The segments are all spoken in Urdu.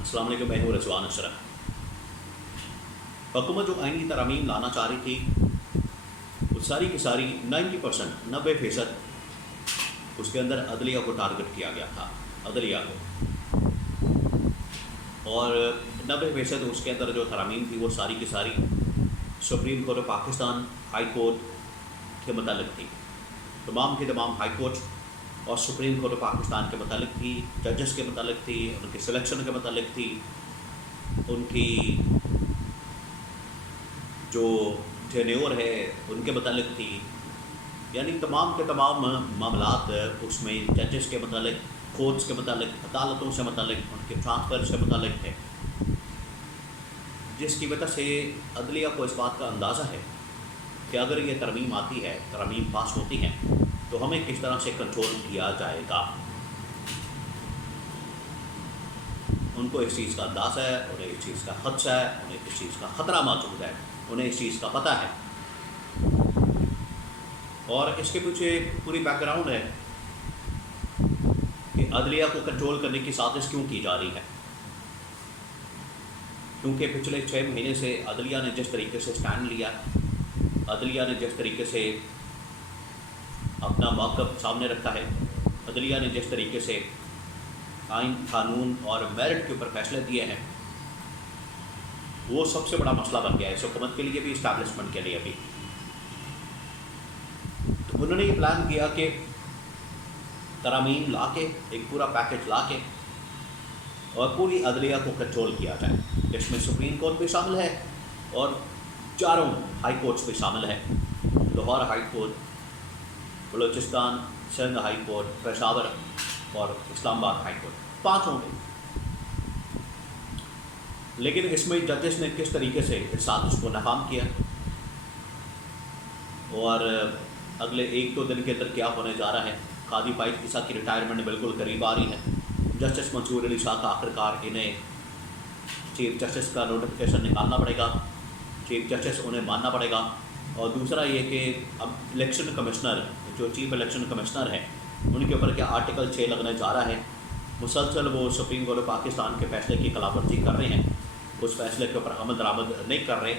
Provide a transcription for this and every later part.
السلام علیکم، میں ہوں رضوان اشرف۔ حکومت جو آئینی ترامیم لانا چاہ رہی تھی وہ ساری کی ساری 90%، 90% اس کے اندر عدلیہ کو ٹارگٹ کیا گیا تھا، عدلیہ کو، اور 90% اس کے اندر جو ترامیم تھی وہ ساری کی ساری supreme court of Pakistan, high court کے متعلق تھی، تمام کی تمام ہائی کورٹ اور سپریم کورٹ آف پاکستان کے متعلق تھی، ججز کے متعلق تھی، ان کی سلیکشن کے متعلق تھی، ان کی جو ٹینیور ہے ان کے متعلق تھی، یعنی تمام کے تمام معاملات اس میں ججز کے متعلق، کورٹس کے متعلق، عدالتوں سے متعلق، ان کے ٹرانسفر سے متعلق ہے، جس کی وجہ سے عدلیہ کو اس بات کا اندازہ ہے کہ اگر یہ ترمیم آتی ہے، ترمیم پاس ہوتی ہیں تو ہمیں کس طرح سے کنٹرول کیا جائے گا۔ ان کو اس چیز کا اندازہ ہے، انہیں اس چیز کا خدشہ ہے، انہیں اس چیز کا خطرہ موجود ہے، انہیں اس چیز کا پتہ ہے، اور اس کے پیچھے پوری بیک گراؤنڈ ہے کہ عدلیہ کو کنٹرول کرنے کی سازش کیوں کی جا رہی ہے۔ کیونکہ پچھلے 6 مہینے سے عدلیہ نے جس طریقے سے سٹینڈ لیا، عدلیہ نے جس طریقے سے اپنا موقف سامنے رکھا ہے، عدلیہ نے جس طریقے سے آئین، قانون اور میرٹ کے اوپر فیصلے دیے ہیں، وہ سب سے بڑا مسئلہ بن گیا ہے اس حکومت کے لیے بھی، اسٹیبلشمنٹ کے لیے بھی۔ تو انہوں نے یہ پلان کیا کہ ترامیم لا کے، ایک پورا پیکج لا کے، اور پوری عدلیہ کو کنٹرول کیا جائے، جس میں سپریم کورٹ بھی شامل ہے اور 4 ہائی کورٹس بھی شامل ہیں، Lahore high court, Balochistan, Sindh high court, Peshawar اور اسلام آباد ہائی کورٹ، 5 میں۔ لیکن اس میں ججز نے کس طریقے سے اس سازش کو ناکام کیا، اور اگلے 1-2 دن کے اندر کیا ہونے جا رہا ہے۔ قاضی فائز عیسیٰ کی ریٹائرمنٹ بالکل قریب آ رہی ہے، جسٹس منصور علی شاہ کا آخرکار انہیں چیف جسٹس کا نوٹیفکیشن نکالنا پڑے گا، چیف جسٹس انہیں ماننا پڑے گا، اور دوسرا یہ کہ اب الیکشن کمشنر، جو چیف الیکشن کمشنر ہیں، ان کے اوپر کیا آرٹیکل 6 لگنے جا رہا ہے۔ مسلسل وہ سپریم کورٹ آف پاکستان کے فیصلے کی خلاف ورزی کر رہے ہیں، اس فیصلے کے اوپر عمل درآمد نہیں کر رہے،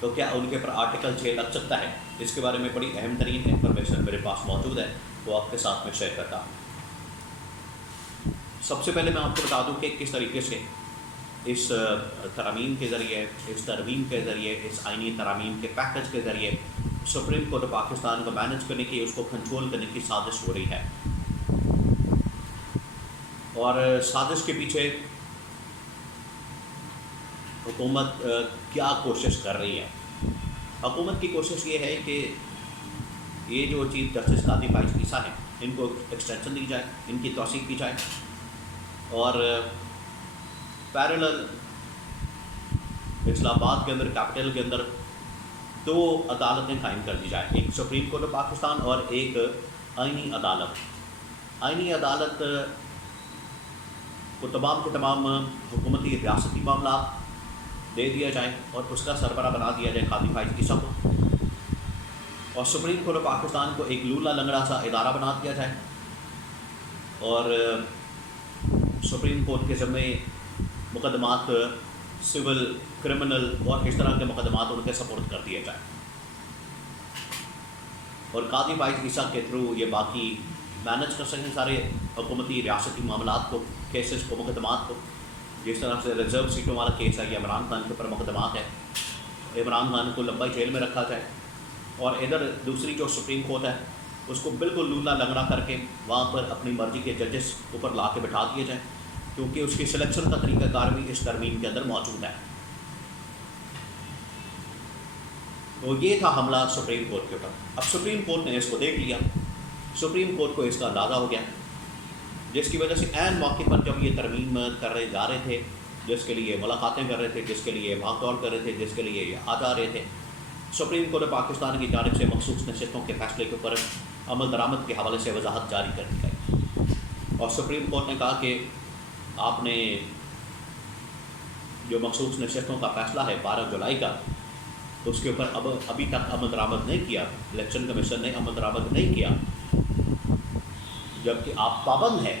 تو کیا ان کے اوپر آرٹیکل 6 لگ سکتا ہے؟ اس کے بارے میں بڑی اہم ترین انفارمیشن میرے پاس موجود ہے، وہ آپ کے ساتھ میں شیئر کرتا ہوں۔ سب سے پہلے میں آپ کو بتا دوں کہ کس طریقے سے اس ترامیم کے ذریعے، اس ترمیم کے ذریعے، اس آئینی ترامیم کے پیکج کے ذریعے سپریم کورٹ آف پاکستان کو مینیج کرنے کی، اس کو کنٹرول کرنے کی سازش ہو رہی ہے۔ اور سازش کے پیچھے حکومت کیا کوشش کر رہی ہے؟ حکومت کی کوشش یہ ہے کہ یہ جو چیف جسٹس قاضی فائز عیسیٰ ہیں، ان کو ایکسٹینشن دی جائے، ان کی توثیق کی جائے، اور پیرلل اسلام آباد کے اندر، کیپٹل کے اندر 2 عدالتیں قائم کر دی جائیں، ایک سپریم کورٹ آف پاکستان اور ایک آئینی عدالت۔ آئینی عدالت کو تمام کے تمام حکومتی ریاستی معاملات دے دیا جائے اور اس کا سربراہ بنا دیا جائے قاضی فائز عیسیٰ کو، اور سپریم کورٹ آف پاکستان کو ایک لولا لنگڑا سا ادارہ بنا دیا جائے، اور سپریم کورٹ کے ذمے مقدمات، سول، کرمنل اور اس طرح کے مقدمات ان کے سپورٹ کر دیے جائیں، اور قاضی فائز عیسیٰ کے تھرو یہ باقی مینیج کر سکیں سارے حکومتی ریاستی معاملات کو، کیسز کو، مقدمات کو۔ جس طرح سے ریزرو سیٹوں والا کیس ہے، یہ عمران خان کے اوپر مقدمات ہے، عمران خان کو لمبائی جیل میں رکھا جائے، اور ادھر دوسری جو سپریم کورٹ ہے اس کو بالکل لولا لنگڑا کر کے وہاں پر اپنی مرضی کے ججز اوپر لا کے بٹھا دیے جائیں، کیونکہ اس کی سلیکشن کا طریقہ کار بھی اس ترمیم کے اندر موجود ہے۔ تو یہ تھا حملہ سپریم کورٹ کے اوپر۔ اب سپریم کورٹ نے اس کو دیکھ لیا، سپریم کورٹ کو اس کا اندازہ ہو گیا، جس کی وجہ سے عین موقع پر جب یہ ترمیم کرنے جا رہے تھے، جس کے لیے ملاقاتیں کر رہے تھے، جس کے لیے بھاگ دوڑ کر رہے تھے، جس کے لیے یہ آ جا رہے تھے، سپریم کورٹ آف پاکستان کی جانب سے مخصوص نشستوں کے فیصلے کے اوپر عمل درآمد کے حوالے سے وضاحت جاری کر دی گئی، اور سپریم کورٹ نے کہا کہ آپ نے جو مخصوص نشستوں کا فیصلہ ہے 12 جولائی کا، اس کے اوپر ابھی تک عمل درآمد نہیں کیا، الیکشن کمیشن نے عمل درآمد نہیں کیا، جبکہ آپ پابند ہیں